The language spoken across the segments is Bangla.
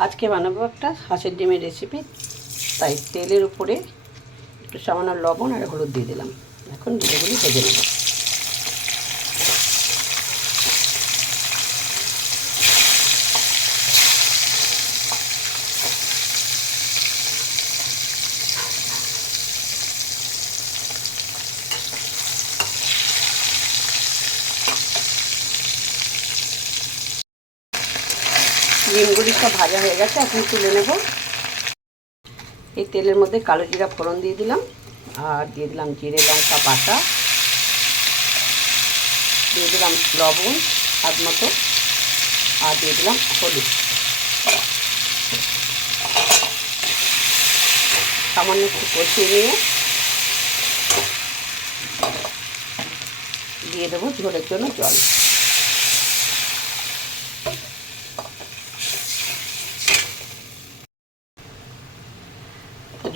আজকে বানাবো একটা হাঁসের ডিমের রেসিপি। তাই তেলের উপরে একটু সামান্য লবণ আর হলুদ দিয়ে দিলাম। এখন ডিমগুলি ভেজে নেব। ডিমগুলি সব ভাজা হয়ে গেছে, এখন তুলে নেব। এই তেলের মধ্যে কালো জিরা ফোড়ন দিয়ে দিলাম, আর দিয়ে দিলাম জিরে লঙ্কা বাটা, দিয়ে দিলাম লবণ স্বাদ মতো, আর দিয়ে দিলাম হলুদ। সামান্য একটু কষিয়ে নিয়ে দিয়ে দেবো ঝোলের জন্য জল।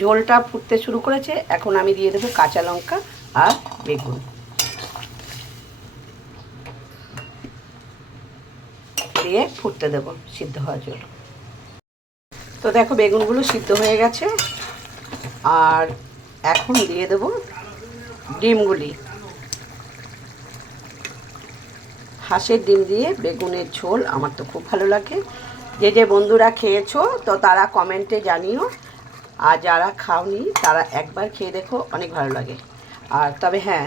ঝোলটা ফুটতে শুরু করেছে, এখন আমি দিয়ে দেবো কাঁচা লঙ্কা আর বেগুন। দিয়ে ফুটতে দেবো সিদ্ধ হওয়ার জন্য। তো দেখো বেগুনগুলো সিদ্ধ হয়ে গেছে, আর এখন দিয়ে দেবো ডিমগুলি। হাঁসের ডিম দিয়ে বেগুনের ঝোল আমার তো খুব ভালো লাগে। যে যে বন্ধুরা খেয়েছো তো তারা কমেন্টে জানিও, আর যারা খাওনি তারা একবার খেয়ে দেখো, অনেক ভালো লাগে। আর তবে হ্যাঁ,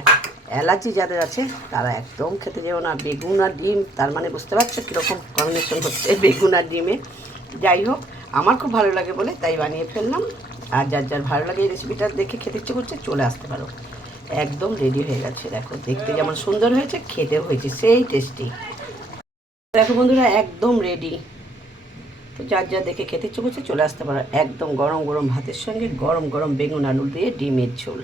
অ্যালার্জি যাদের আছে তারা একদম খেতে যেও না। বেগুন আর ডিম, তার মানে বুঝতে পারছো কীরকম কম্বিনেশন হচ্ছে বেগুন আর ডিমে। যাই হোক, আমার খুব ভালো লাগে বলে তাই বানিয়ে ফেললাম। আর যার যার ভালো লাগে এই রেসিপিটা দেখে খেতে ইচ্ছে করছে চলে আসতে পারো। একদম রেডি হয়ে গেছে, দেখো দেখতে যেমন সুন্দর হয়েছে, খেতেও হয়েছে সেই টেস্টি। দেখো বন্ধুরা, একদম রেডি। তো যার যা দেখে খেতে ইচ্ছে করছে চলে আসতে পারো। একদম গরম গরম ভাতের সঙ্গে গরম গরম বেগুন আলু দিয়ে ডিমের ঝোল।